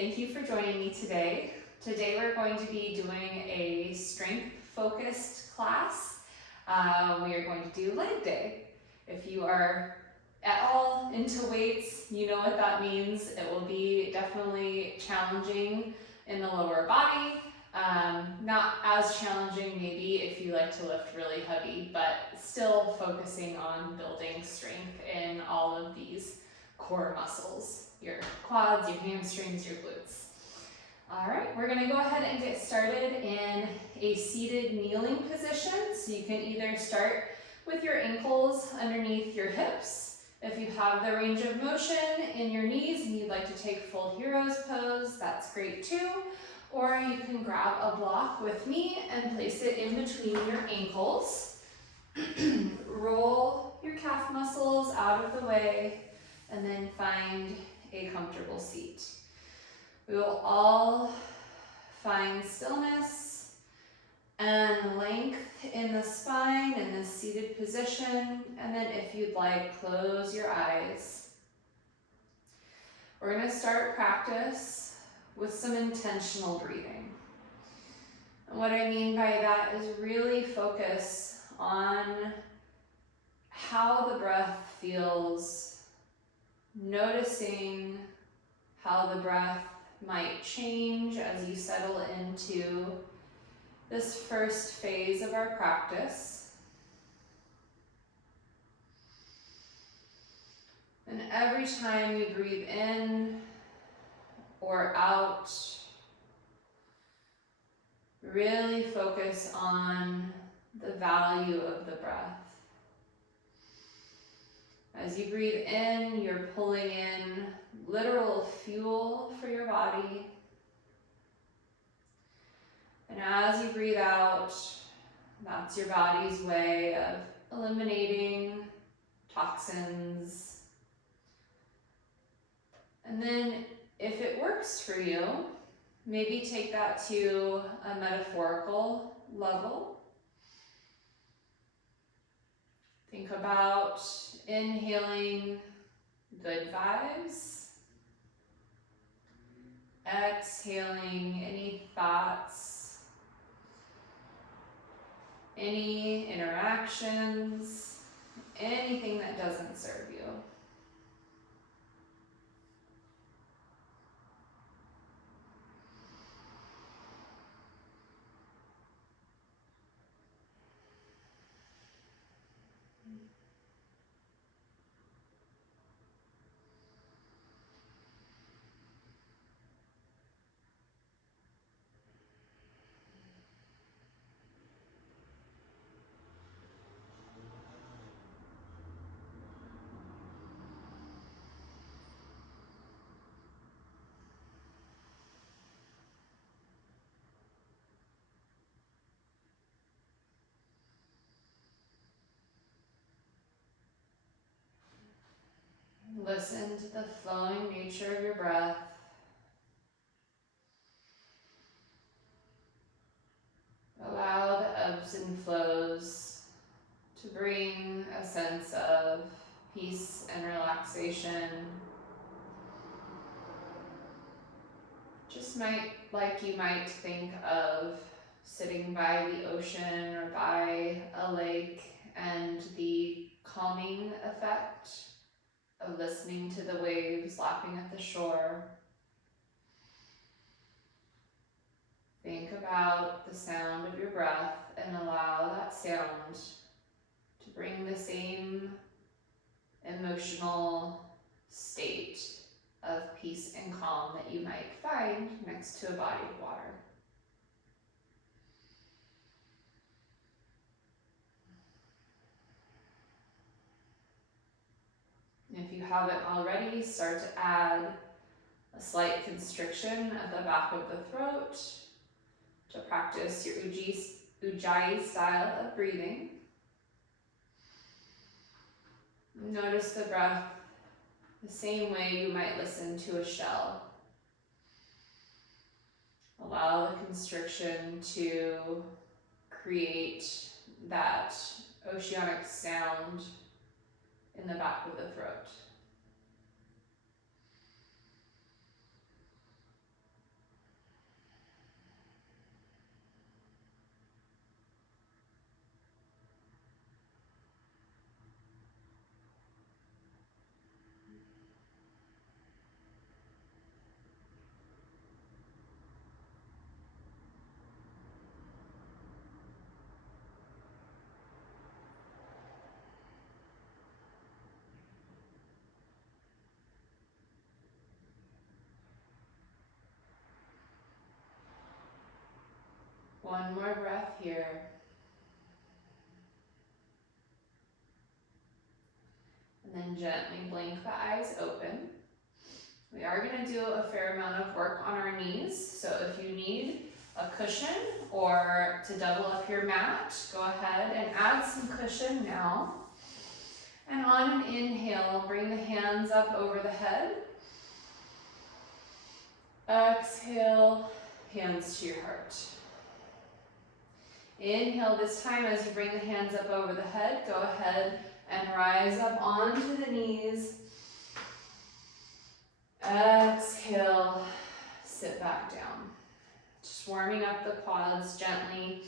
Thank you for joining me today. Today we're going to be doing a strength-focused class. We are going to do leg day. If you are at all into weights, you know what that means. It will be definitely challenging in the lower body. Not as challenging maybe if you like to lift really heavy, but still focusing on building strength in all of these core muscles. Your quads, your hamstrings, your glutes. All right, we're gonna go ahead and get started in a seated kneeling position. So you can either start with your ankles underneath your hips. If you have the range of motion in your knees and you'd like to take full hero's pose, that's great too. Or you can grab a block with me and place it in between your ankles. Roll your calf muscles out of the way and then find a comfortable seat. We will all find stillness and length in the spine in this seated position, and then if you'd like, close your eyes. We're going to start practice with some intentional breathing. And what I mean by that is really focus on how the breath feels, noticing how the breath might change as you settle into this first phase of our practice. And every time you breathe in or out, really focus on the value of the breath. As you breathe in, you're pulling in literal fuel for your body. And as you breathe out, that's your body's way of eliminating toxins. And then if it works for you, maybe take that to a metaphorical level. Think about inhaling good vibes, exhaling any thoughts, any interactions, anything that doesn't serve you. Listen to the flowing nature of your breath. Allow the ebbs and flows to bring a sense of peace and relaxation. Just like you might think of sitting by the ocean or by a lake and the calming effect of listening to the waves lapping at the shore. Think about the sound of your breath and allow that sound to bring the same emotional state of peace and calm that you might find next to a body of water. If you haven't already, start to add a slight constriction at the back of the throat to practice your Ujjayi style of breathing. Notice the breath the same way you might listen to a shell. Allow the constriction to create that oceanic sound in the back of the throat. One more breath here. And then gently blink the eyes open. We are going to do a fair amount of work on our knees, so if you need a cushion or to double up your mat, go ahead and add some cushion now. And on an inhale, bring the hands up over the head. Exhale, hands to your heart. Inhale this time as you bring the hands up over the head, go ahead and rise up onto the knees. Exhale, sit back down. Just warming up the quads gently.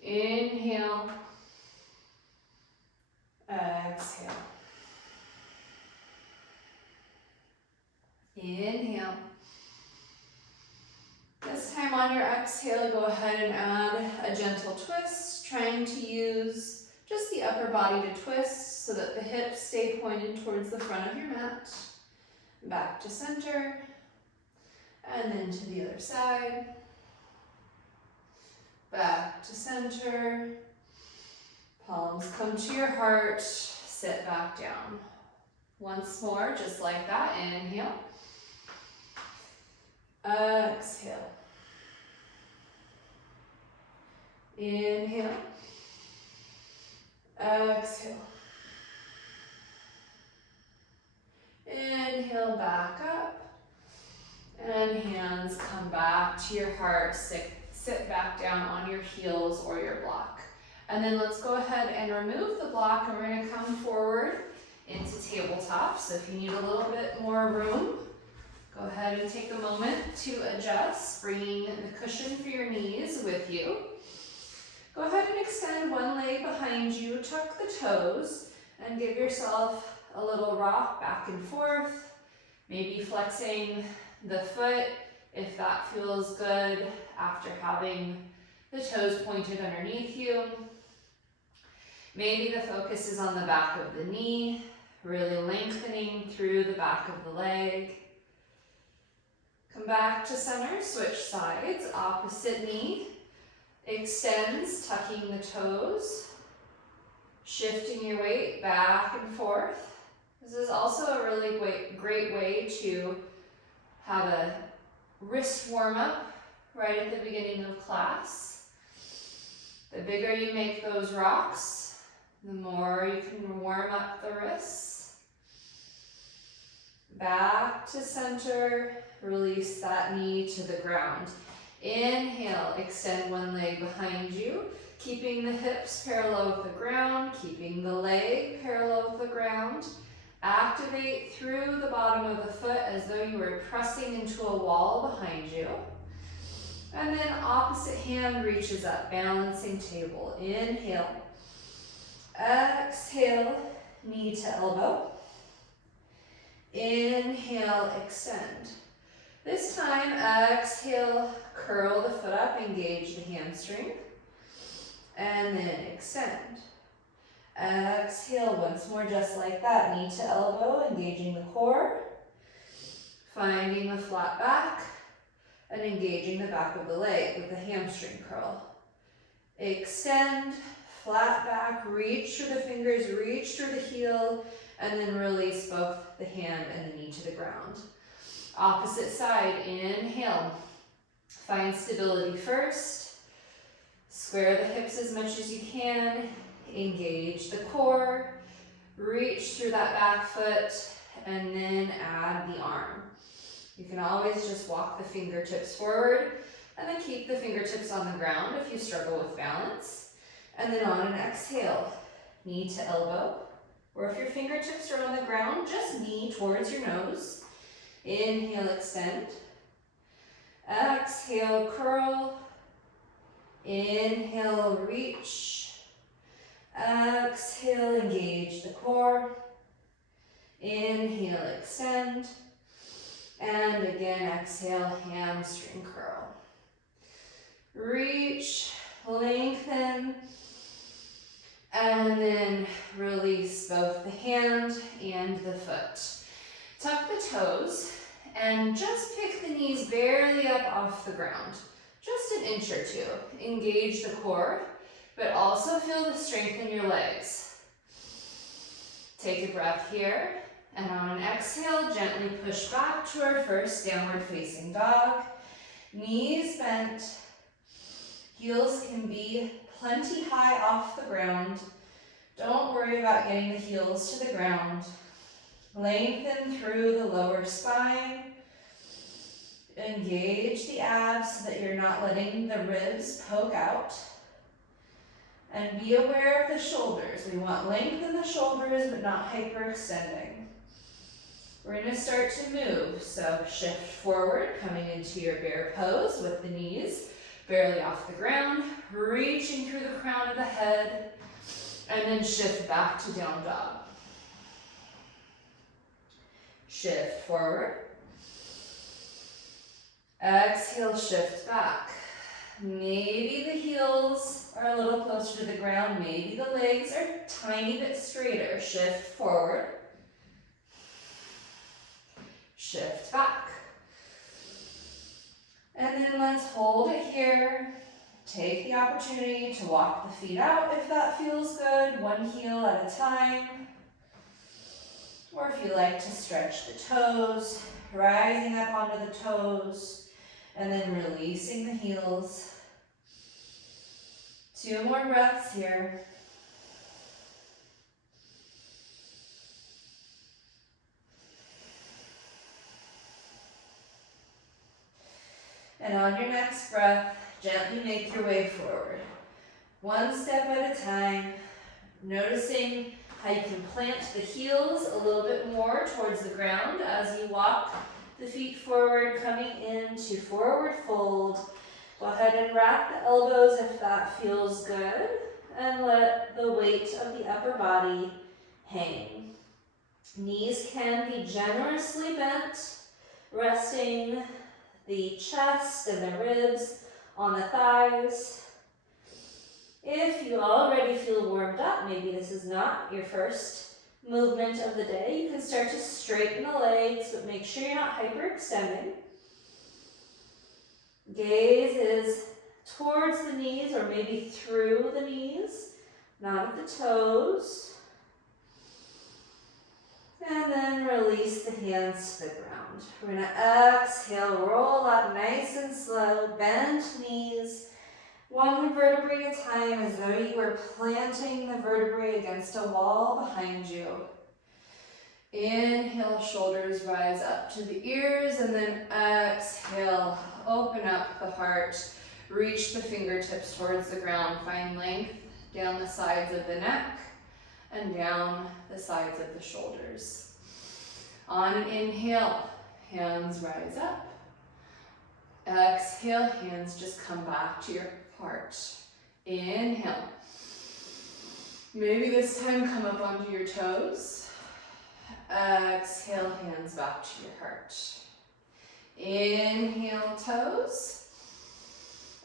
Inhale. Exhale. Inhale. This time on your exhale, go ahead and add a gentle twist, trying to use just the upper body to twist so that the hips stay pointed towards the front of your mat. Back to center, and then to the other side. Back to center. Palms come to your heart, sit back down. Once more, just like that, inhale. Exhale. Inhale. Exhale. Inhale, back up. And hands come back to your heart. Sit back down on your heels or your block. And then let's go ahead and remove the block, and we're going to come forward into tabletop. So if you need a little bit more room, go ahead and take a moment to adjust, bringing the cushion for your knees with you. Go ahead and extend one leg behind you, tuck the toes, and give yourself a little rock back and forth, maybe flexing the foot if that feels good after having the toes pointed underneath you. Maybe the focus is on the back of the knee, really lengthening through the back of the leg. Come back to center, switch sides, opposite knee extends, tucking the toes, shifting your weight back and forth. This is also a really great way to have a wrist warm up right at the beginning of class. The bigger you make those rocks, the more you can warm up the wrists. Back to center, release that knee to the ground. Inhale, extend one leg behind you, keeping the hips parallel with the ground, keeping the leg parallel with the ground. Activate through the bottom of the foot as though you were pressing into a wall behind you. And then opposite hand reaches up, balancing table. Inhale. Exhale, knee to elbow. Inhale, extend. This time, exhale, curl the foot up, engage the hamstring. And then extend. Exhale once more, just like that, knee to elbow, engaging the core. Finding the flat back and engaging the back of the leg with the hamstring curl. Extend, flat back, reach through the fingers, reach through the heel, and then release both the hand and the knee to the ground. Opposite side, inhale. Find stability first. Square the hips as much as you can. Engage the core. Reach through that back foot, and then add the arm. You can always just walk the fingertips forward, and then keep the fingertips on the ground if you struggle with balance. And then on an exhale, knee to elbow. Or if your fingertips are on the ground, just knee towards your nose. Inhale, extend. Exhale, curl. Inhale, reach. Exhale, engage the core. Inhale, extend. And again, exhale, hamstring curl. Reach, lengthen, and then release both the hand and the foot. Tuck the toes and just pick the knees barely up off the ground. Just just an inch or two. Engage the core, but also feel the strength in your legs. Take a breath here, and on an exhale, gently push back to our first downward facing dog. Knees bent, heels can be plenty high off the ground. Don't worry about getting the heels to the ground. Lengthen through the lower spine. Engage the abs so that you're not letting the ribs poke out. And be aware of the shoulders. We want length in the shoulders, but not hyperextending. We're going to start to move. So shift forward, coming into your bear pose with the knees barely off the ground, reaching through the crown of the head, and then shift back to down dog. Shift forward. Exhale, shift back. Maybe the heels are a little closer to the ground. Maybe the legs are a tiny bit straighter. Shift forward. Shift back. And then let's hold it here. Take the opportunity to walk the feet out if that feels good, one heel at a time. Or if you like to stretch the toes, rising up onto the toes, and then releasing the heels. 2 more breaths here. And on your next breath, gently make your way forward. One step at a time, noticing how you can plant the heels a little bit more towards the ground as you walk the feet forward, coming into forward fold. Go ahead and wrap the elbows if that feels good, and let the weight of the upper body hang. Knees can be generously bent, resting the chest and the ribs on the thighs. If you already feel warmed up, maybe this is not your first movement of the day, you can start to straighten the legs, but make sure you're not hyperextending. Gaze is towards the knees or maybe through the knees, not at the toes. And then release the hands to the ground. We're going to exhale, roll up nice and slow, bend knees, one vertebrae at a time, as though you were planting the vertebrae against a wall behind you. Inhale, shoulders rise up to the ears, and then exhale, open up the heart, reach the fingertips towards the ground, find length down the sides of the neck and down the sides of the shoulders. On an inhale, hands rise up. Exhale, hands just come back to your heart. Inhale. Maybe this time come up onto your toes. Exhale, hands back to your heart. Inhale, toes.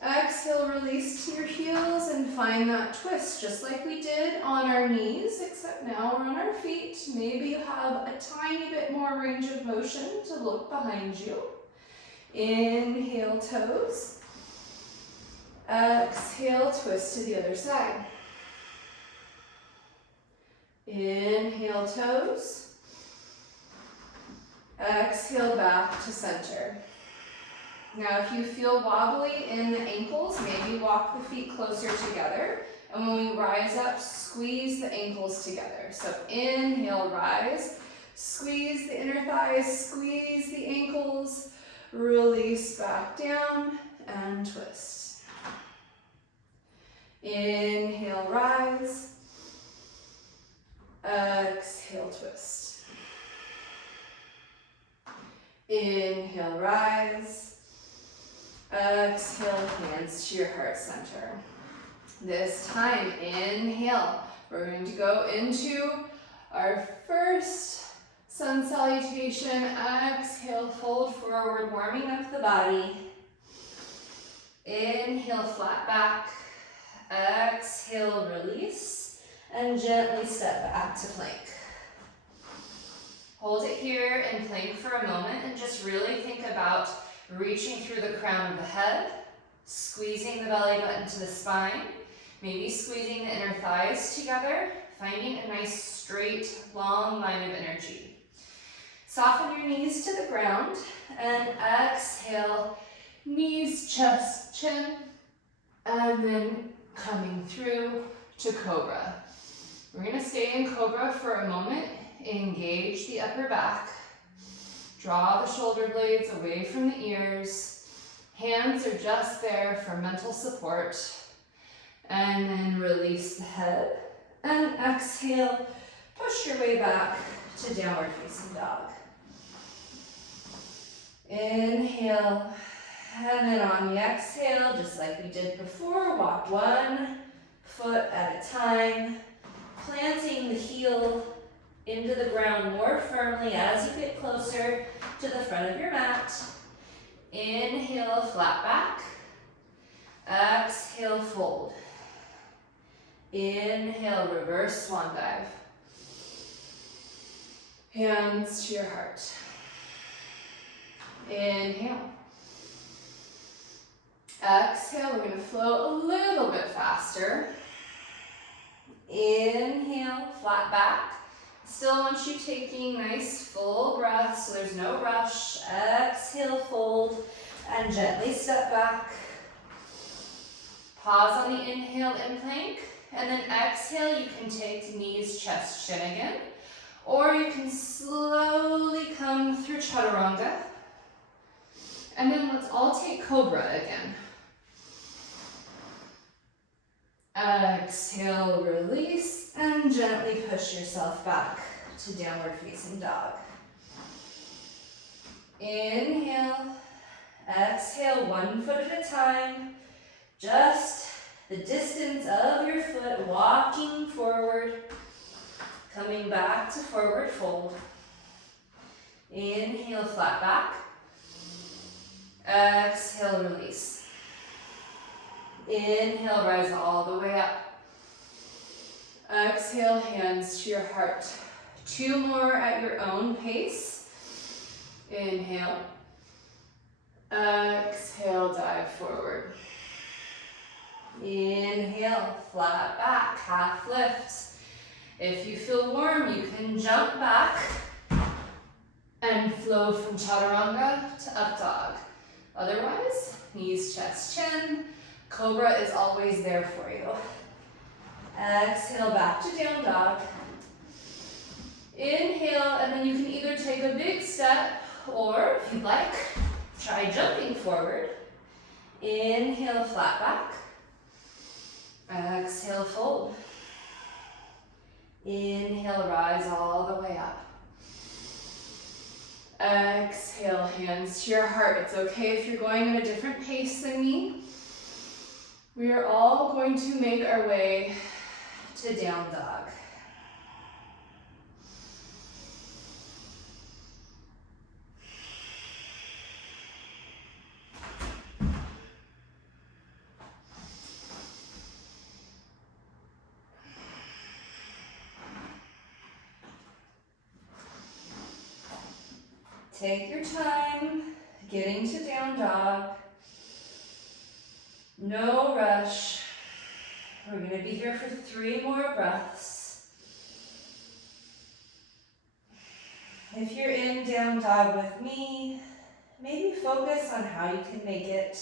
Exhale, release to your heels and find that twist, just like we did on our knees, except now we're on our feet. Maybe you have a tiny bit more range of motion to look behind you. Inhale, toes. Exhale, twist to the other side. Inhale, toes. Exhale, back to center. Now, if you feel wobbly in the ankles, maybe walk the feet closer together. And when we rise up, squeeze the ankles together. So inhale, rise. Squeeze the inner thighs, squeeze the ankles. Release back down and twist. Inhale, rise. Exhale, twist. Inhale, rise. Exhale, hands to your heart center. This time, inhale. We're going to go into our first sun salutation. Exhale, fold forward, warming up the body. Inhale, flat back. Exhale, release, and gently step back to plank. Hold it here in plank for a moment and just really think about reaching through the crown of the head, Squeezing the belly button to the spine, maybe squeezing the inner thighs together, finding a nice straight, long line of energy. Soften your knees to the ground and exhale, knees, chest, chin, and then coming through to Cobra. We're going to stay in Cobra for a moment. Engage the upper back. Draw the shoulder blades away from the ears. Hands are just there for mental support. And then release the head. And exhale, push your way back to downward facing dog. Inhale, and then on the exhale, just like we did before, walk one foot at a time, planting the heel into the ground more firmly as you get closer to the front of your mat. Inhale, flat back. Exhale, fold. Inhale, reverse swan dive. Hands to your heart. Inhale. Exhale, we're going to flow a little bit faster. Inhale, flat back. Still want you taking nice full breaths, so there's no rush. Exhale, fold, and gently step back. Pause on the inhale in plank, and then exhale, you can take knees, chest, chin again, or you can slowly come through chaturanga. And then let's all take Cobra again. Exhale, release, and gently push yourself back to downward facing dog. Inhale, exhale, 1 foot at a time. Just the distance of your foot walking forward, coming back to forward fold. Inhale, flat back. Exhale, release. Inhale, rise all the way up. Exhale, hands to your heart. 2 more at your own pace. Inhale. Exhale, dive forward. Inhale, flat back, half lift. If you feel warm, you can jump back and flow from chaturanga to up dog. Otherwise, knees, chest, chin. Cobra is always there for you. Exhale, back to down dog. Inhale, and then you can either take a big step, or if you'd like, try jumping forward. Inhale, flat back. Exhale, fold. Inhale, rise all the way up. Exhale, hands to your heart. It's okay if you're going at a different pace than me. We are all going to make our way to down dog. Take your time getting to down dog. No rush. We're going to be here for 3 more breaths. If you're in down dog with me, maybe focus on how you can make it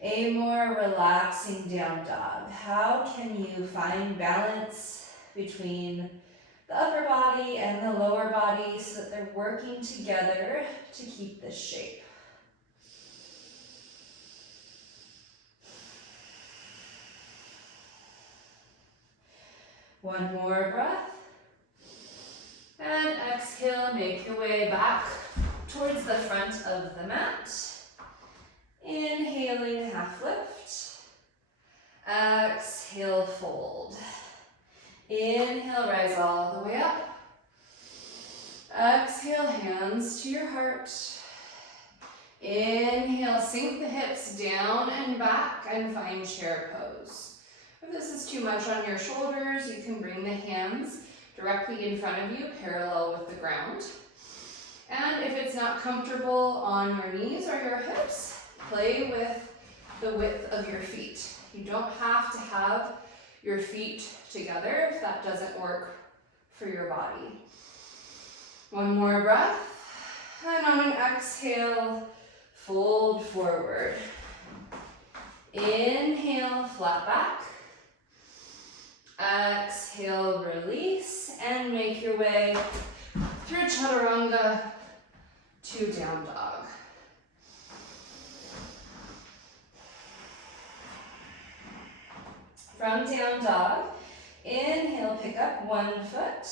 a more relaxing down dog. How can you find balance between the upper body and the lower body so that they're working together to keep this shape? One more breath. And exhale, make your way back towards the front of the mat. Inhaling, half lift. Exhale, fold. Inhale, rise all the way up. Exhale, hands to your heart. Inhale, sink the hips down and back and find chair pose. If this is too much on your shoulders, you can bring the hands directly in front of you, parallel with the ground. And if it's not comfortable on your knees or your hips, play with the width of your feet. You don't have to have your feet together if that doesn't work for your body. One more breath, and on an exhale, fold forward. Inhale, flat back. Exhale, release, and make your way through chaturanga to down dog. From down dog, inhale, pick up one foot,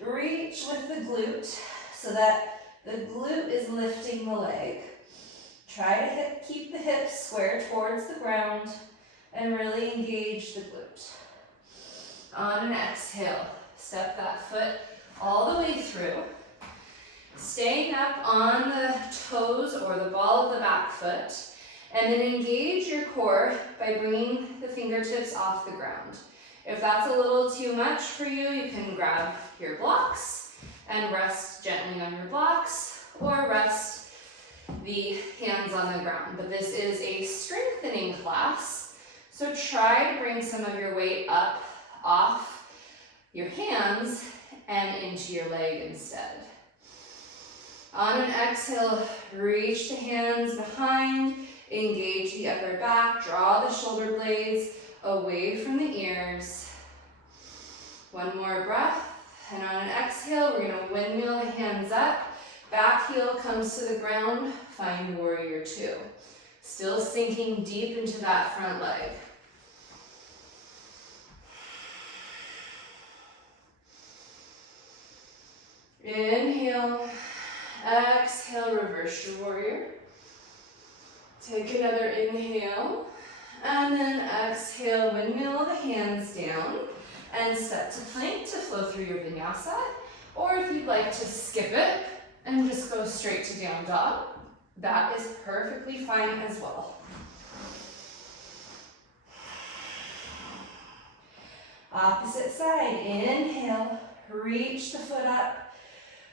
reach with the glute so that the glute is lifting the leg. Try to keep the hips square towards the ground and really engage the glute. On an exhale, step that foot all the way through, staying up on the toes or the ball of the back foot, and then engage your core by bringing the fingertips off the ground. If that's a little too much for you, you can grab your blocks and rest gently on your blocks, or rest the hands on the ground. But this is a strengthening class, so try to bring some of your weight up off your hands and into your leg instead. On an exhale, reach the hands behind, engage the upper back, draw the shoulder blades away from the ears. One more breath, and on an exhale, we're going to windmill the hands up, back heel comes to the ground, find warrior two. Still sinking deep into that front leg. Inhale, exhale, reverse your warrior. Take another inhale, and then exhale, windmill the hands down, and step to plank to flow through your vinyasa. Or if you'd like to skip it and just go straight to down dog, that is perfectly fine as well. Opposite side, inhale, reach the foot up.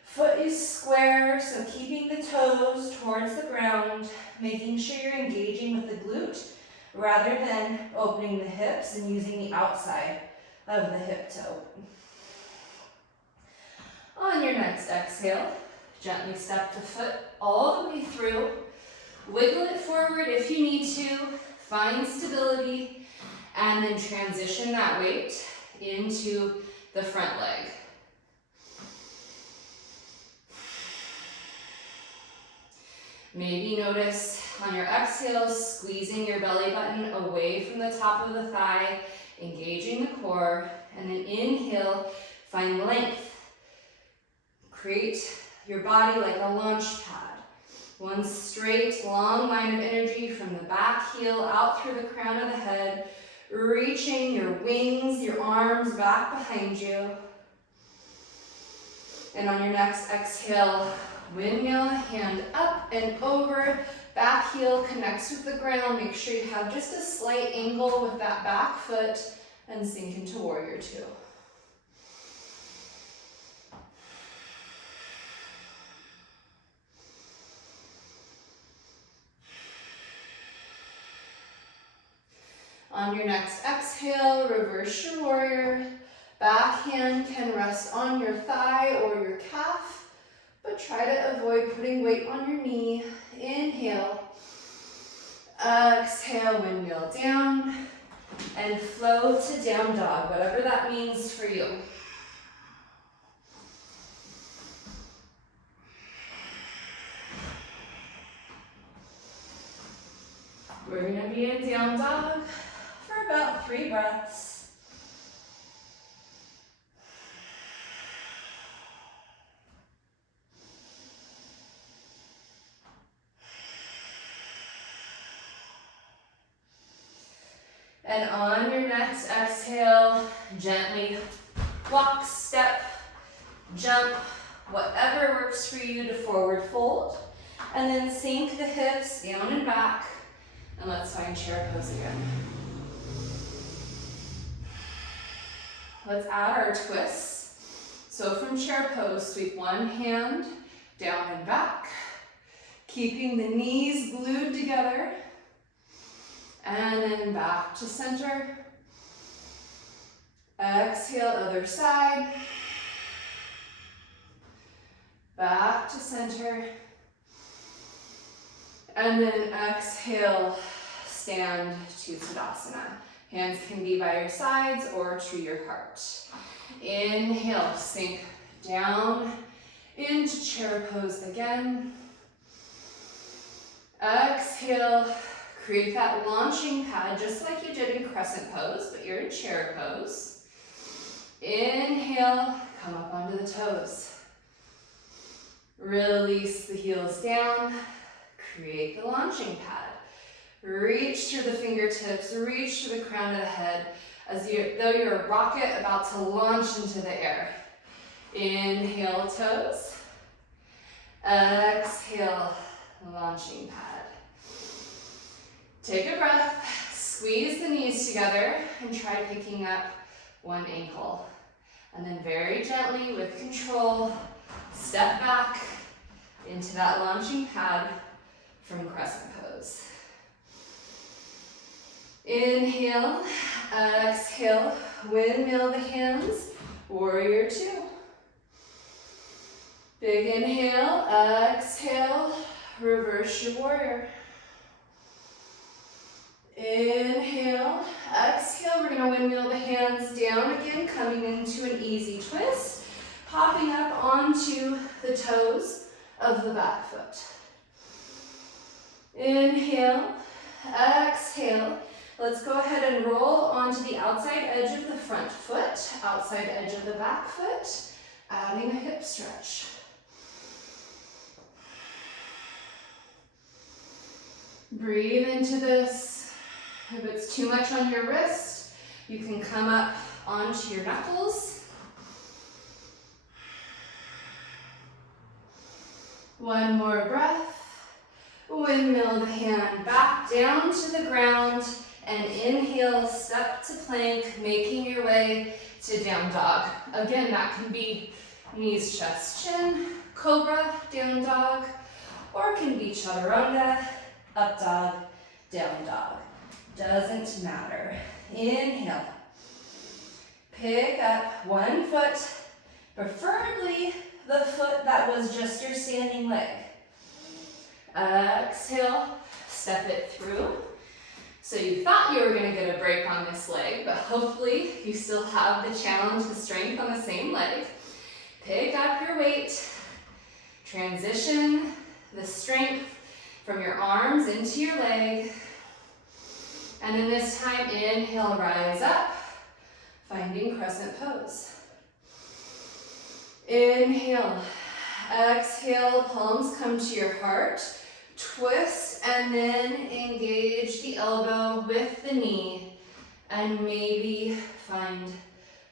Foot is square, so keeping the toes towards the ground, making sure you're engaging with the glute rather than opening the hips and using the outside of the hip to open. On your next exhale, gently step the foot all the way through. Wiggle it forward if you need to. Find stability, and then transition that weight into the front leg. Maybe notice on your exhale, squeezing your belly button away from the top of the thigh, engaging the core, and then inhale, find length. Create your body like a launch pad. One straight, long line of energy from the back heel out through the crown of the head, reaching your wings, your arms back behind you. And on your next exhale, windmill the hand up and over, back heel connects with the ground. Make sure you have just a slight angle with that back foot and sink into warrior two. On your next exhale, reverse your warrior. Back hand can rest on your thigh or your calf, but try to avoid putting weight on your knee. Inhale, exhale, windmill down, and flow to down dog, whatever that means for you. We're going to be in down dog for about 3 breaths. And on your next exhale, gently walk, step, jump, whatever works for you to forward fold. And then sink the hips down and back. And let's find chair pose again. Let's add our twists. So from chair pose, sweep one hand down and back, keeping the knees glued together. And then back to center. Exhale, other side. Back to center. And then exhale, stand to Tadasana. Hands can be by your sides or to your heart. Inhale, sink down into chair pose again. Exhale, create that launching pad just like you did in crescent pose, but you're in chair pose. Inhale, come up onto the toes. Release the heels down, create the launching pad. Reach through the fingertips, reach to the crown of the head as though you're a rocket about to launch into the air. Inhale, toes. Exhale, launching pad. Take a breath, squeeze the knees together and try picking up one ankle. And then very gently, with control, step back into that launching pad from crescent pose. Inhale, exhale, windmill the hands, warrior two. Big inhale, exhale, reverse your warrior. Inhale, exhale, we're gonna windmill the hands down again, coming into an easy twist, popping up onto the toes of the back foot. Inhale, exhale. Let's go ahead and roll onto the outside edge of the front foot, outside edge of the back foot, adding a hip stretch. Breathe into this. If it's too much on your wrist, you can come up onto your knuckles. One more breath. Windmill the hand back down to the ground and inhale, step to plank, making your way to down dog. Again, that can be knees, chest, chin, cobra, down dog, or it can be chaturanga, up dog, down dog. Doesn't matter. Inhale. Pick up one foot, preferably the foot that was just your standing leg. Exhale, step it through. So you thought you were going to get a break on this leg, but hopefully you still have the challenge, the strength on the same leg. Pick up your weight, transition the strength from your arms into your leg. And then this time, inhale, rise up, finding crescent pose. Inhale, exhale, palms come to your heart. Twist and then engage the elbow with the knee and maybe find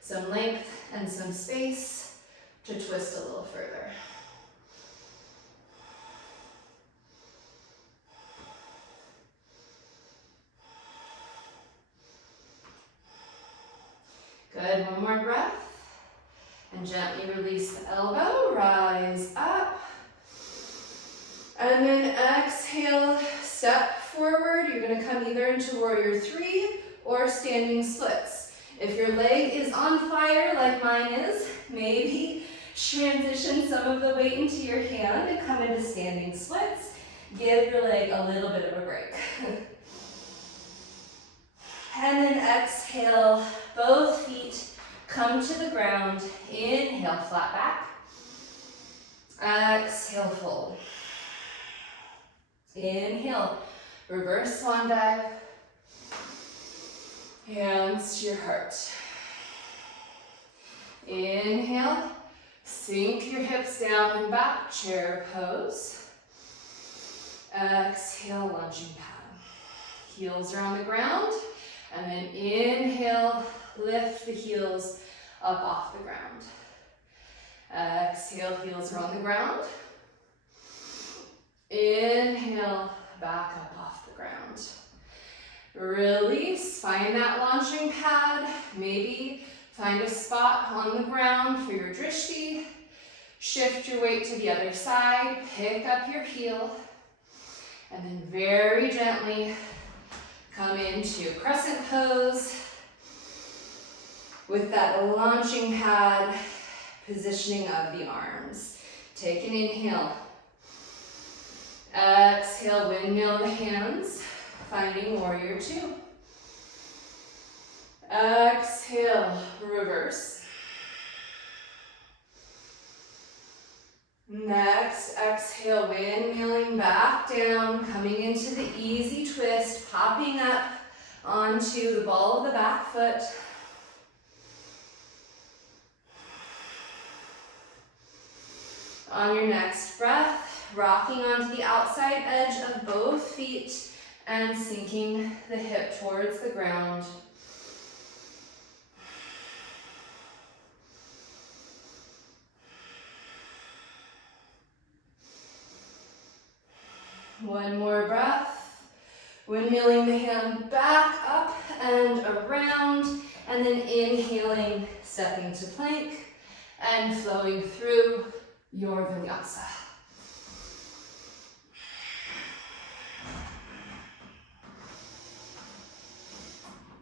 some length and some space to twist a little further. Good, one more breath. And gently release the elbow, rise up. And then exhale, step forward. You're gonna come either into warrior three or standing splits. If your leg is on fire like mine is, maybe transition some of the weight into your hand and come into standing splits. Give your leg a little bit of a break. And then exhale, both feet come to the ground. Inhale, flat back. Exhale, fold. Inhale, reverse swan dive. Hands to your heart. Inhale, sink your hips down and back, chair pose. Exhale, lunging pad. Heels are on the ground. And then inhale, lift the heels up off the ground. Exhale, heels are on the ground. Inhale, back up off the ground. Release, find that launching pad. Maybe find a spot on the ground for your drishti. Shift your weight to the other side, pick up your heel, and then very gently Come into crescent pose with that launching pad, positioning of the arms. Take an inhale. Exhale, windmill the hands, finding warrior two. Exhale, reverse. Next, exhale, windmilling back down, coming into the easy twist, popping up onto the ball of the back foot. On your next breath, rocking onto the outside edge of both feet and sinking the hip towards the ground. One more breath, windmilling the hand back up and around, and then inhaling, stepping to plank, and flowing through your vinyasa.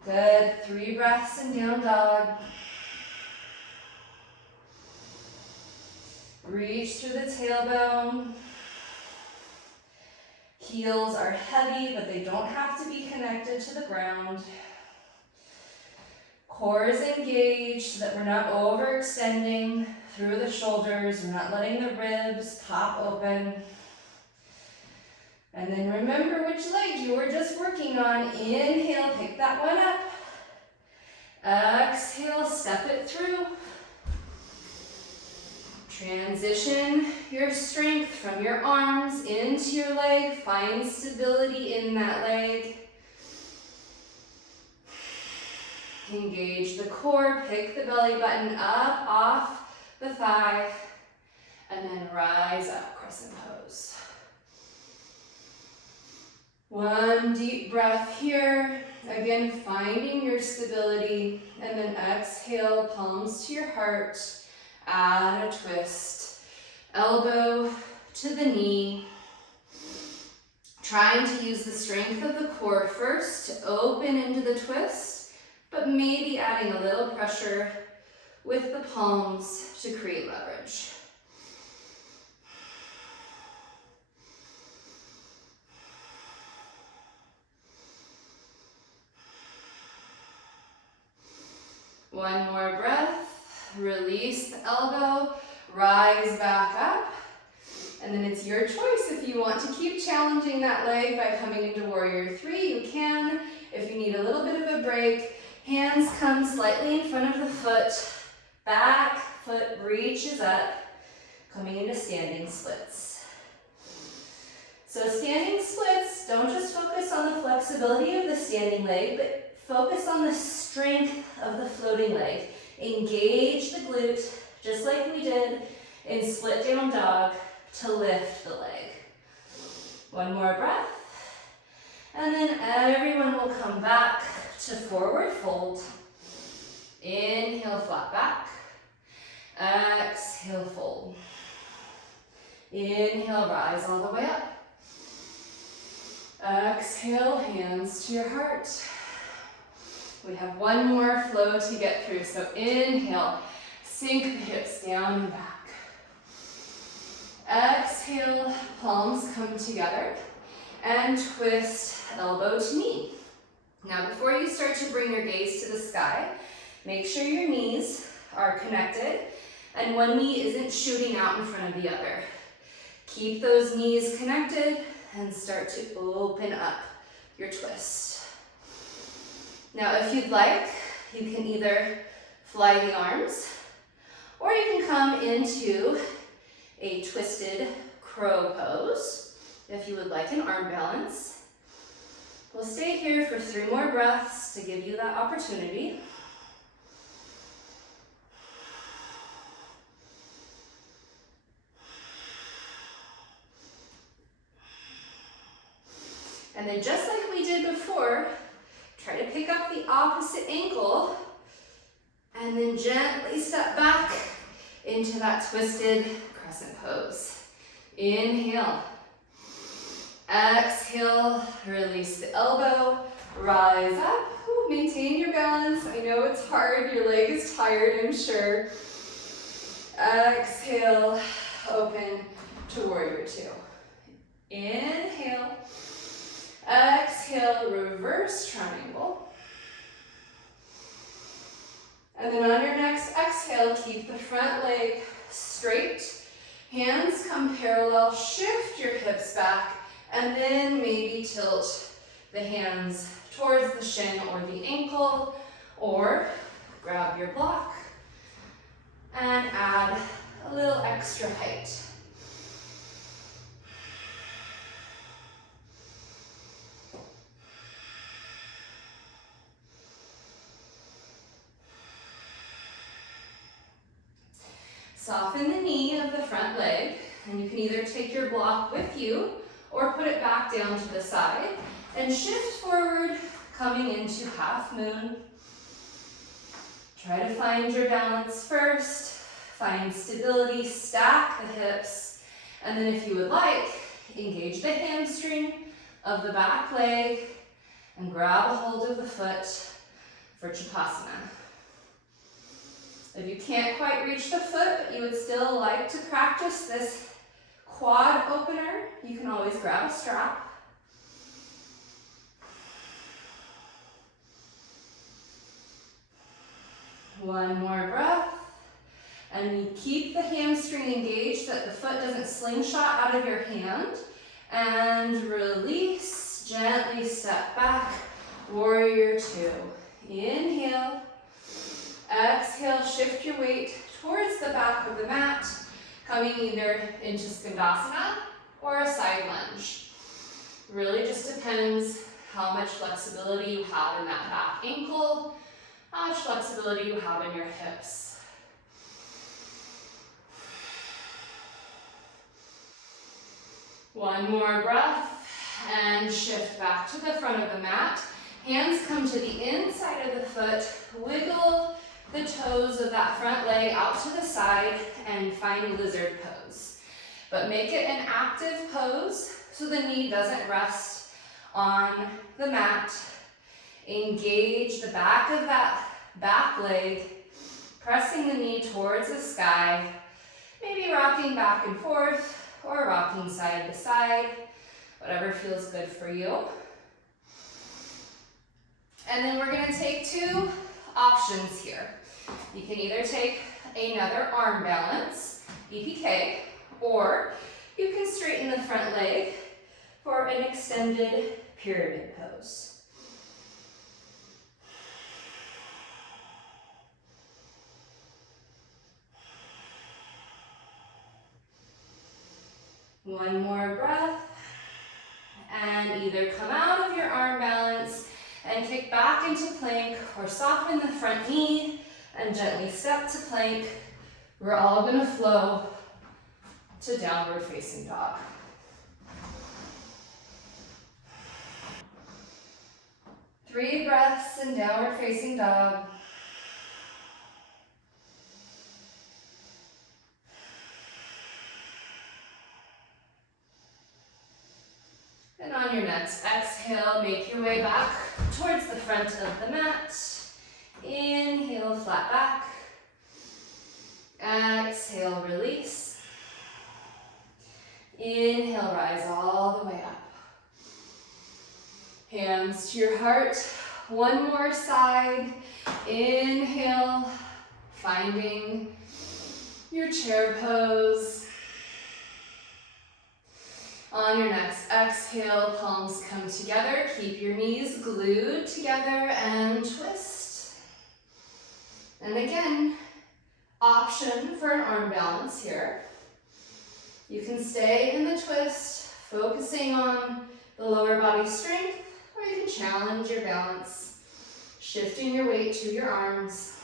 Good, 3 breaths in down dog. Reach through the tailbone. Heels are heavy, but they don't have to be connected to the ground. Core is engaged so that we're not overextending through the shoulders. We're not letting the ribs pop open. And then remember which leg you were just working on. Inhale, pick that one up. Exhale, step it through. Transition your strength from your arms into your leg. Find stability in that leg. Engage the core, pick the belly button up off the thigh, and then rise up, crescent pose. One deep breath here. Again, finding your stability, and then exhale, palms to your heart. Add a twist. Elbow to the knee. Trying to use the strength of the core first to open into the twist, but maybe adding a little pressure with the palms to create leverage. One more breath. Release the elbow, rise back up, and then it's your choice if you want to keep challenging that leg by coming into warrior 3, you can. If you need a little bit of a break, hands come slightly in front of the foot, back foot reaches up, coming into standing splits. So standing splits, don't just focus on the flexibility of the standing leg, but focus on the strength of the floating leg. Engage the glute, just like we did in split down dog, to lift the leg. One more breath. And then everyone will come back to forward fold. Inhale, flat back. Exhale, fold. Inhale, rise all the way up. Exhale, hands to your heart. We have one more flow to get through. So inhale, sink the hips down and back. Exhale, palms come together and twist elbow to knee. Now before you start to bring your gaze to the sky, make sure your knees are connected and one knee isn't shooting out in front of the other. Keep those knees connected and start to open up your twist. Now, if you'd like, you can either fly the arms, or you can come into a twisted crow pose, if you would like an arm balance. We'll stay here for 3 more breaths to give you that opportunity. And then just like we did before, try to pick up the opposite ankle and then gently step back into that twisted crescent pose. Inhale. Exhale, release the elbow, Rise up. Ooh, maintain your balance. I know it's hard. Your leg is tired, I'm sure. Exhale, open to warrior two. Inhale. Exhale, reverse triangle. And then on your next exhale, keep the front leg straight. Hands come parallel, shift your hips back, and then maybe tilt the hands towards the shin or the ankle, or grab your block and add a little extra height. Soften the knee of the front leg, and you can either take your block with you or put it back down to the side and shift forward, coming into half moon. Try to find your balance first, find stability, stack the hips, and then if you would like, engage the hamstring of the back leg and grab a hold of the foot for Chapasana. If you can't quite reach the foot, but you would still like to practice this quad opener, you can always grab a strap. One more breath. And you keep the hamstring engaged so that the foot doesn't slingshot out of your hand. And release, gently step back, warrior two. Inhale. Exhale, shift your weight towards the back of the mat, coming either into Skandasana or a side lunge. Really just depends how much flexibility you have in that back ankle, how much flexibility you have in your hips. One more breath and shift back to the front of the mat. Hands come to the inside of the foot, wiggle the toes of that front leg out to the side and find lizard pose. But make it an active pose so the knee doesn't rest on the mat. Engage the back of that back leg, pressing the knee towards the sky, maybe rocking back and forth or rocking side to side, whatever feels good for you. And then we're gonna take two options here. You can either take another arm balance, BPK, or you can straighten the front leg for an extended pyramid pose. One more breath, and either come out of your arm balance and kick back into plank, or soften the front knee and gently step to plank. We're all gonna flow to downward facing dog. Three breaths in downward facing dog. And on your next exhale, make your way back towards the front of the mat. Inhale, flat back. Exhale, release. Inhale, rise all the way up. Hands to your heart. One more side. Inhale, finding your chair pose. On your next exhale, palms come together. Keep your knees glued together and twist. And again, option for an arm balance here. You can stay in the twist, focusing on the lower body strength, or you can challenge your balance, shifting your weight to your arms.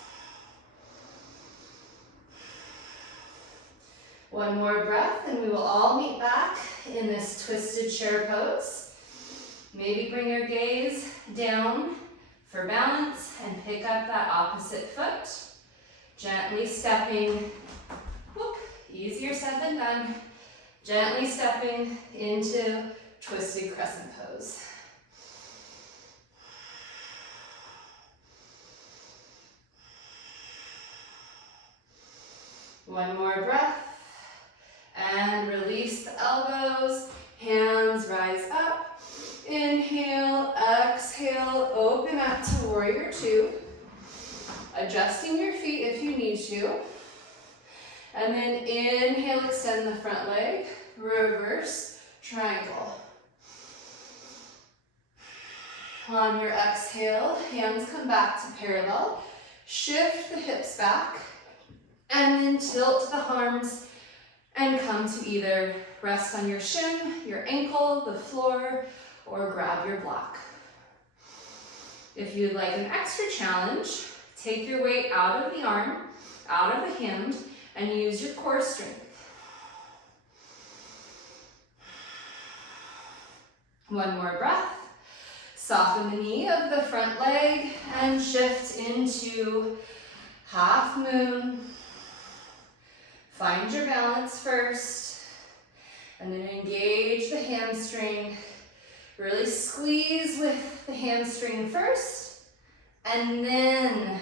One more breath and we will all meet back in this twisted chair pose. Maybe bring your gaze down for balance and pick up that opposite foot. Gently stepping, whoop, easier said than done. Gently stepping into twisted crescent pose. One more breath. And release the elbows. Hands rise up. Inhale, exhale, open up to warrior two. Adjusting your feet if you need to. And then inhale, extend the front leg. Reverse triangle. On your exhale, hands come back to parallel. Shift the hips back. And then tilt the arms and come to either rest on your shin, your ankle, the floor, or grab your block. If you'd like an extra challenge, take your weight out of the arm, out of the hand, and use your core strength. One more breath. Soften the knee of the front leg and shift into half moon. Find your balance first, and then engage the hamstring. Really squeeze with the hamstring first, and then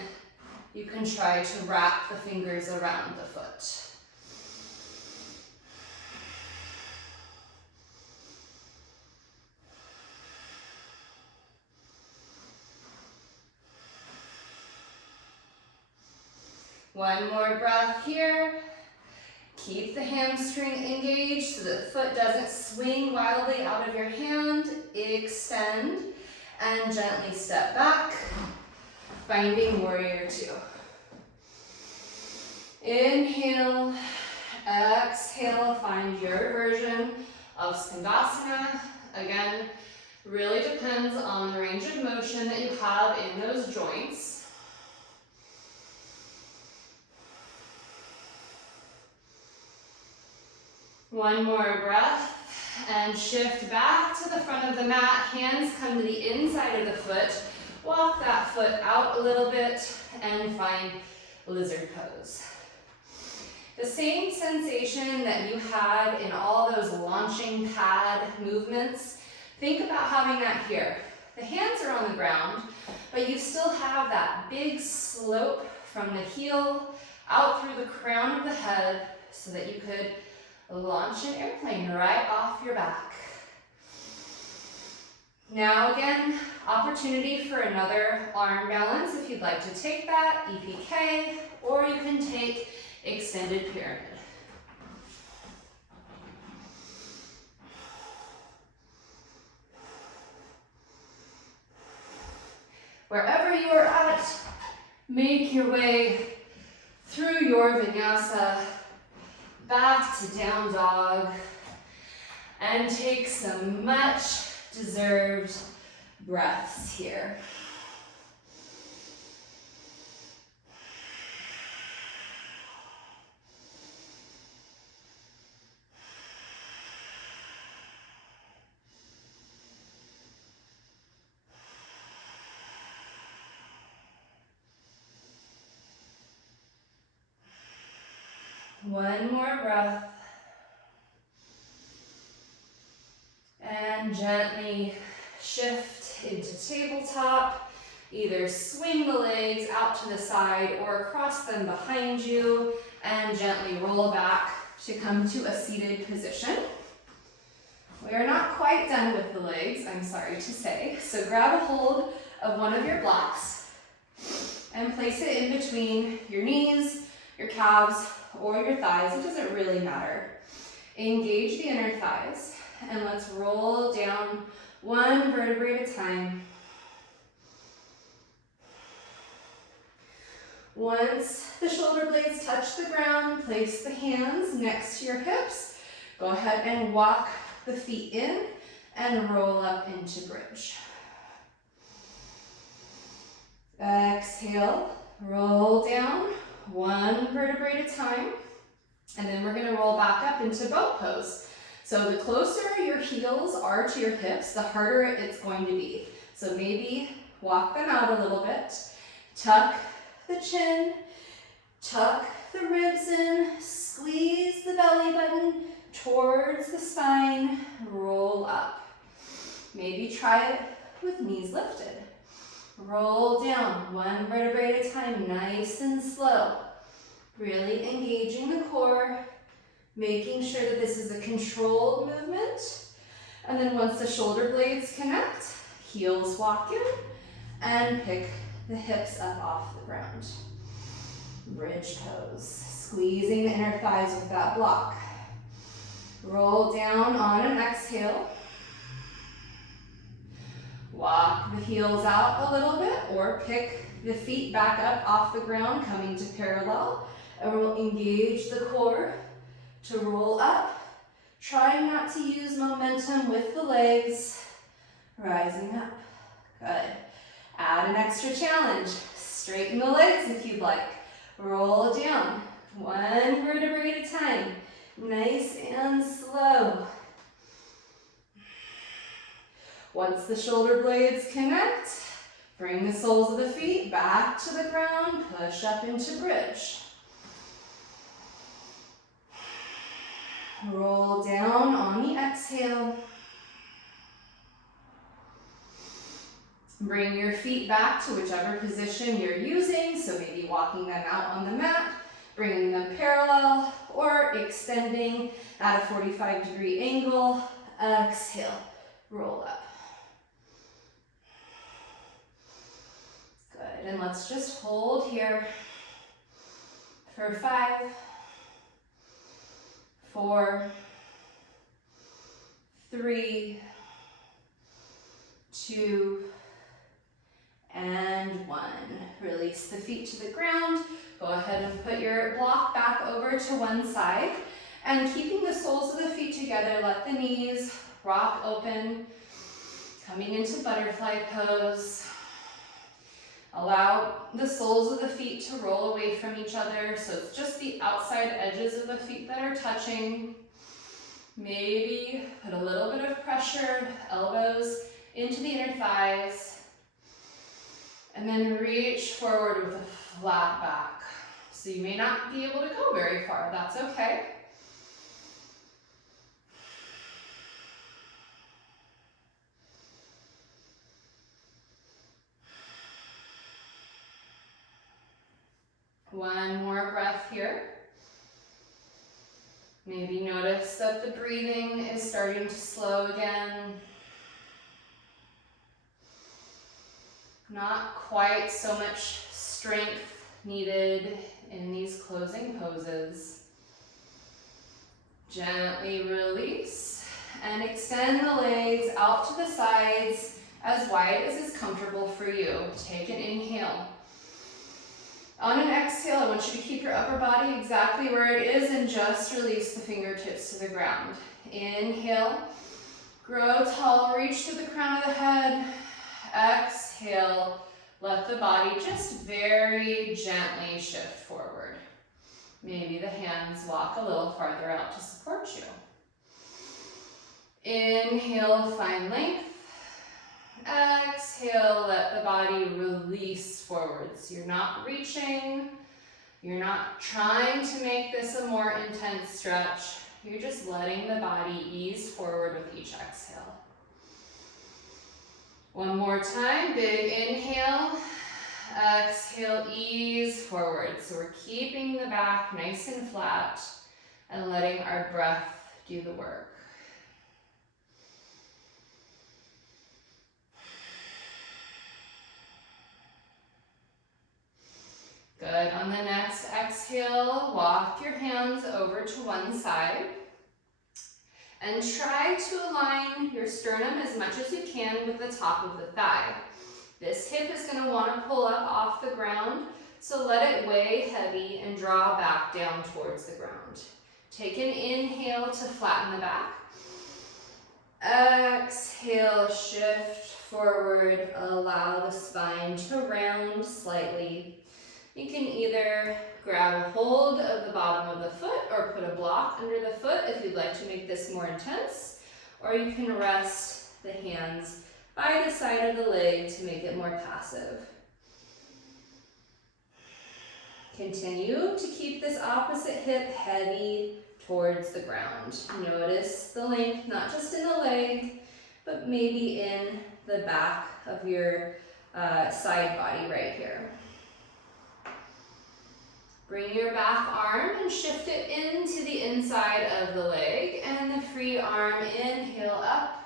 you can try to wrap the fingers around the foot. One more breath here. Keep the hamstring engaged so the foot doesn't swing wildly out of your hand. Extend and gently step back, finding warrior two. Inhale, exhale, find your version of Skandasana. Again, really depends on the range of motion that you have in those joints. One more breath and shift back to the front of the mat. Hands come to the inside of the foot. Walk that foot out a little bit and find lizard pose. The same sensation that you had in all those launching pad movements, think about having that here. The hands are on the ground, but you still have that big slope from the heel out through the crown of the head so that you could launch an airplane right off your back. Now again, opportunity for another arm balance if you'd like to take that, EPK, or you can take extended pyramid. Wherever you are at, make your way through your vinyasa, back to down dog, and take some much deserved breaths here. One more breath. And gently shift into tabletop. Either swing the legs out to the side or cross them behind you and gently roll back to come to a seated position. We are not quite done with the legs, I'm sorry to say. So grab a hold of one of your blocks and place it in between your knees, your calves, or your thighs. It doesn't really matter. Engage the inner thighs and let's roll down one vertebrae at a time. Once the shoulder blades touch the ground, place the hands next to your hips. Go ahead and walk the feet in and roll up into bridge. Exhale, roll down one vertebrae at a time. And then we're going to roll back up into boat pose. So the closer your heels are to your hips, the harder it's going to be. So maybe walk them out a little bit. Tuck the chin, tuck the ribs in, squeeze the belly button towards the spine, roll up. Maybe try it with knees lifted. Roll down one vertebrae at a time, nice and slow. Really engaging the core, making sure that this is a controlled movement. And then once the shoulder blades connect, heels walk in and pick the hips up off the ground. Bridge pose, squeezing the inner thighs with that block. Roll down on an exhale. Walk the heels out a little bit or pick the feet back up off the ground, coming to parallel. And we'll engage the core to roll up. Trying not to use momentum with the legs. Rising up. Good. Add an extra challenge. Straighten the legs if you'd like. Roll down. One vertebrae at a time. Nice and slow. Once the shoulder blades connect, bring the soles of the feet back to the ground. Push up into bridge. Roll down on the exhale. Bring your feet back to whichever position you're using, so maybe walking them out on the mat, bringing them parallel, or extending at a 45-degree angle. Exhale, roll up. Good, and let's just hold here for 5, 4, 3, 2, and 1. Release the feet to the ground. Go ahead and put your block back over to one side. And keeping the soles of the feet together, let the knees rock open. Coming into butterfly pose. Allow the soles of the feet to roll away from each other, so it's just the outside edges of the feet that are touching. Maybe put a little bit of pressure, elbows into the inner thighs. And then reach forward with a flat back. So you may not be able to go very far, that's okay. One more breath here. Maybe notice that the breathing is starting to slow again. Not quite so much strength needed in these closing poses. Gently release and extend the legs out to the sides as wide as is comfortable for you. Take an inhale. On an exhale, I want you to keep your upper body exactly where it is and just release the fingertips to the ground. Inhale, grow tall, reach to the crown of the head. Exhale, let the body just very gently shift forward. Maybe the hands walk a little farther out to support you. Inhale, find length. Exhale, let the body release forwards. You're not reaching. You're not trying to make this a more intense stretch. You're just letting the body ease forward with each exhale. One more time, big inhale. Exhale, ease forward. So we're keeping the back nice and flat and letting our breath do the work. Good. On the next exhale, walk your hands over to one side and try to align your sternum as much as you can with the top of the thigh. This hip is going to want to pull up off the ground, so let it weigh heavy and draw back down towards the ground. Take an inhale to flatten the back. Exhale, shift forward, allow the spine to round slightly. You can either grab a hold of the bottom of the foot or put a block under the foot if you'd like to make this more intense, or you can rest the hands by the side of the leg to make it more passive. Continue to keep this opposite hip heavy towards the ground. Notice the length, not just in the leg, but maybe in the back of your side body right here. Bring your back arm and shift it into the inside of the leg, and the free arm, inhale up,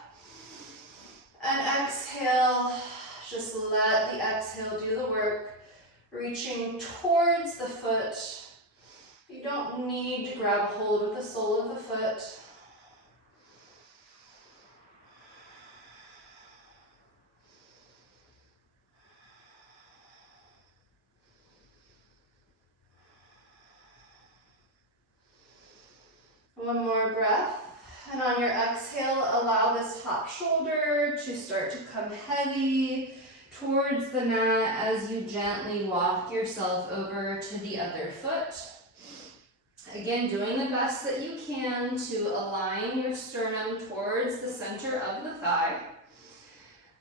and exhale. Just let the exhale do the work, reaching towards the foot. You don't need to grab hold of the sole of the foot. One more breath. And on your exhale, allow this top shoulder to start to come heavy towards the mat as you gently walk yourself over to the other foot. Again, doing the best that you can to align your sternum towards the center of the thigh.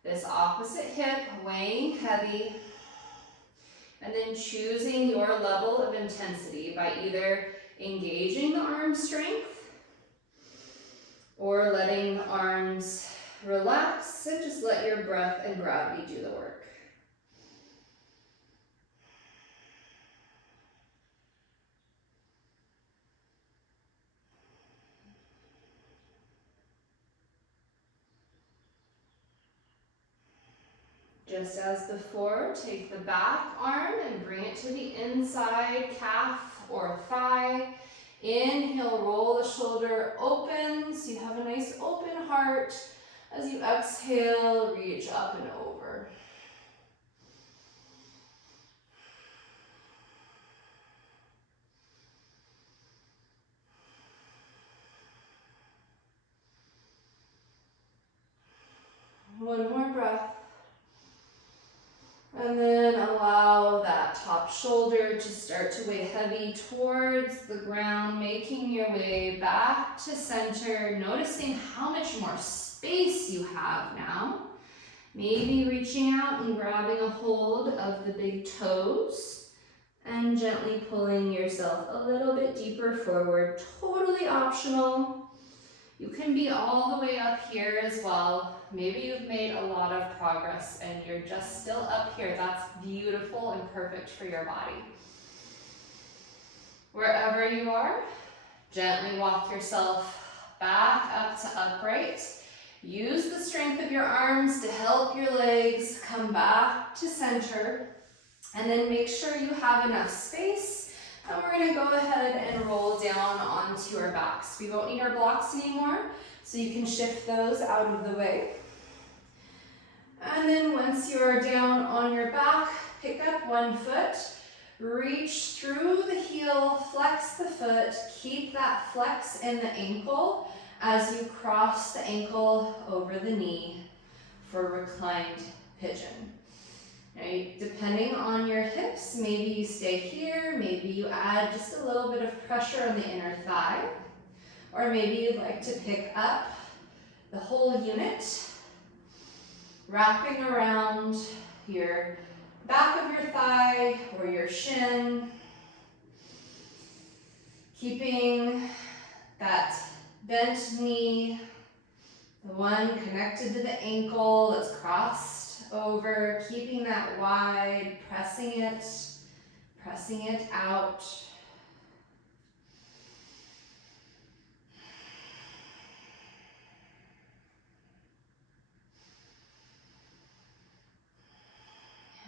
This opposite hip weighing heavy. And then choosing your level of intensity by either engaging the arm strength or letting the arms relax and just let your breath and gravity do the work. Just as before, take the back arm and bring it to the inside calf or thigh. Inhale, roll the shoulder open so you have a nice open heart. As you exhale, reach up and over. One more breath. And then allow that top shoulder to start to weigh heavy towards the ground, making your way back to center, noticing how much more space you have now. Maybe reaching out and grabbing a hold of the big toes and gently pulling yourself a little bit deeper forward, totally optional. You can be all the way up here as well. Maybe you've made a lot of progress and you're just still up here. That's beautiful and perfect for your body. Wherever you are, gently walk yourself back up to upright. Use the strength of your arms to help your legs come back to center. And then make sure you have enough space. And we're gonna go ahead and roll down onto our backs. We won't need our blocks anymore, so you can shift those out of the way. And then once you're down on your back, pick up one foot, reach through the heel, flex the foot, keep that flex in the ankle as you cross the ankle over the knee for reclined pigeon. Right? Depending on your hips, maybe you stay here, maybe you add just a little bit of pressure on the inner thigh, or maybe you'd like to pick up the whole unit, wrapping around your back of your thigh or your shin, keeping that bent knee, the one connected to the ankle that's crossed over, keeping that wide, pressing it out.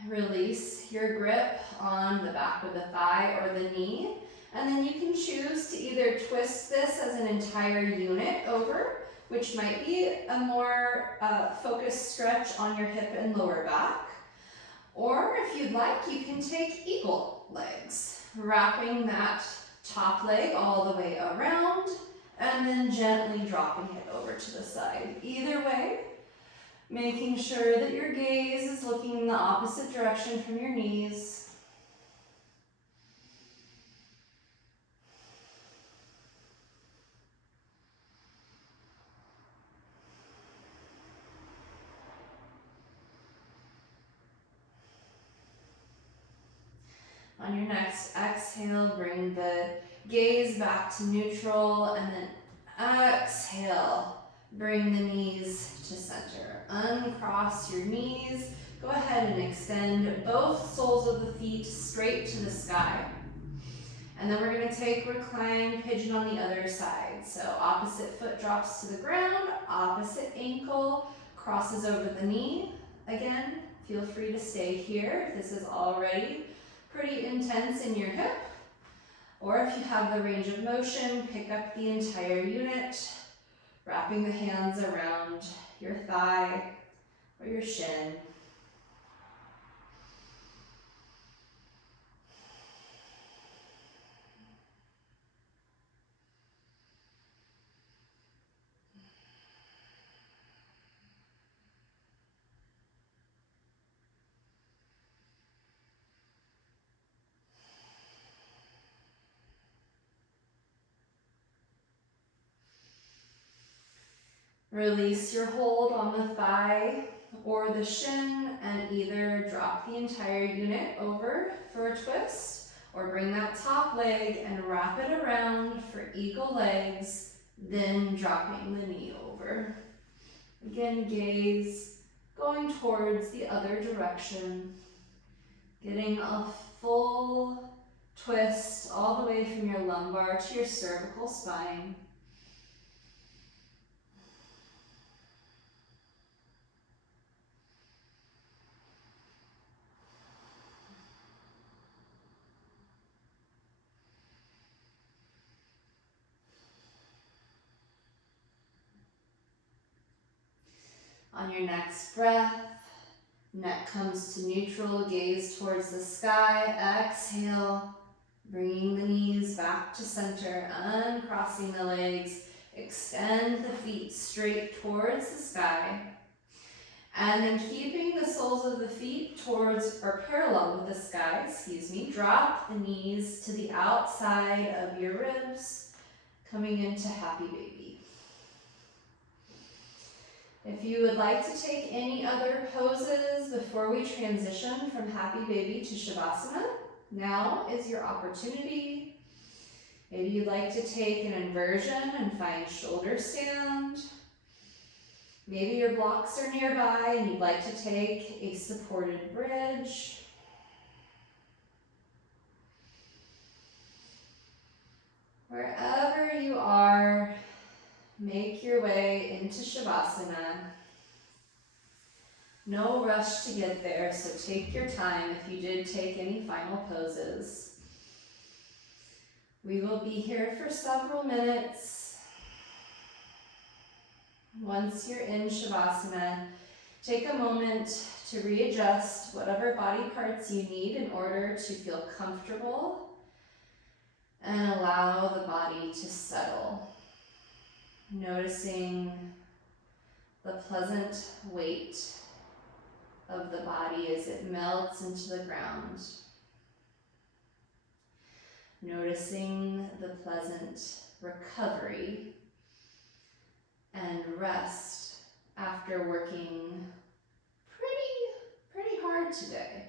Release your grip on the back of the thigh or the knee, and then you can choose to either twist this as an entire unit over, which might be a more focused stretch on your hip and lower back. Or if you'd like, you can take eagle legs, wrapping that top leg all the way around and then gently dropping it over to the side. Either way, making sure that your gaze is looking in the opposite direction from your knees. On your next exhale, bring the gaze back to neutral, and then exhale, bring the knees to center. Uncross your knees. Go ahead and extend both soles of the feet straight to the sky. And then we're gonna take reclined pigeon on the other side. So opposite foot drops to the ground, opposite ankle crosses over the knee. Again, feel free to stay here if this is already pretty intense in your hip. Or if you have the range of motion, pick up the entire unit, wrapping the hands around your thigh or your shin. Release your hold on the thigh or the shin and either drop the entire unit over for a twist or bring that top leg and wrap it around for eagle legs, then dropping the knee over. Again, gaze going towards the other direction, getting a full twist all the way from your lumbar to your cervical spine. On your next breath, neck comes to neutral, gaze towards the sky. Exhale, bringing the knees back to center, uncrossing the legs. Extend the feet straight towards the sky. And then keeping the soles of the feet towards or parallel with the sky, drop the knees to the outside of your ribs, coming into happy baby. If you would like to take any other poses before we transition from happy baby to Shavasana, now is your opportunity. Maybe you'd like to take an inversion and find shoulder stand. Maybe your blocks are nearby and you'd like to take a supported bridge. Wherever you are, make your way into Shavasana. No rush to get there, so take your time if you did take any final poses. We will be here for several minutes. Once you're in Shavasana, take a moment to readjust whatever body parts you need in order to feel comfortable and allow the body to settle. Noticing the pleasant weight of the body as it melts into the ground. Noticing the pleasant recovery and rest after working pretty hard today.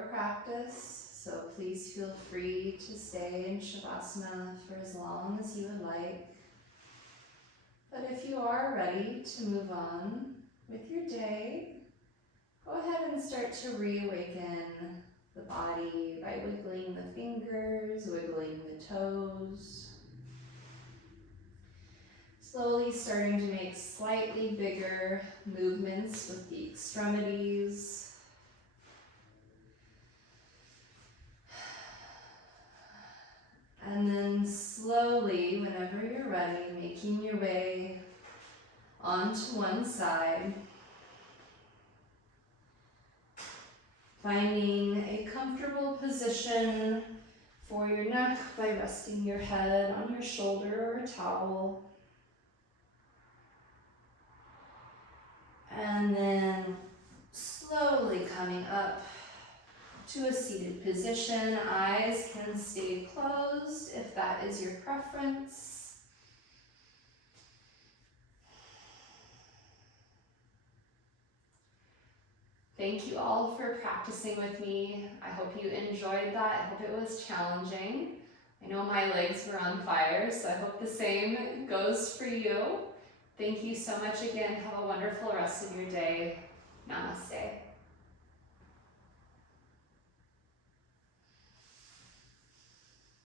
your practice, so please feel free to stay in Shavasana for as long as you would like. But if you are ready to move on with your day, go ahead and start to reawaken the body by wiggling the fingers, wiggling the toes. Slowly starting to make slightly bigger movements with the extremities. And then slowly, whenever you're ready, making your way onto one side. Finding a comfortable position for your neck by resting your head on your shoulder or a towel. And then slowly coming up to a seated position. Eyes can stay closed if that is your preference. Thank you all for practicing with me. I hope you enjoyed that. I hope it was challenging. I know my legs were on fire, so I hope the same goes for you. Thank you so much again. Have a wonderful rest of your day.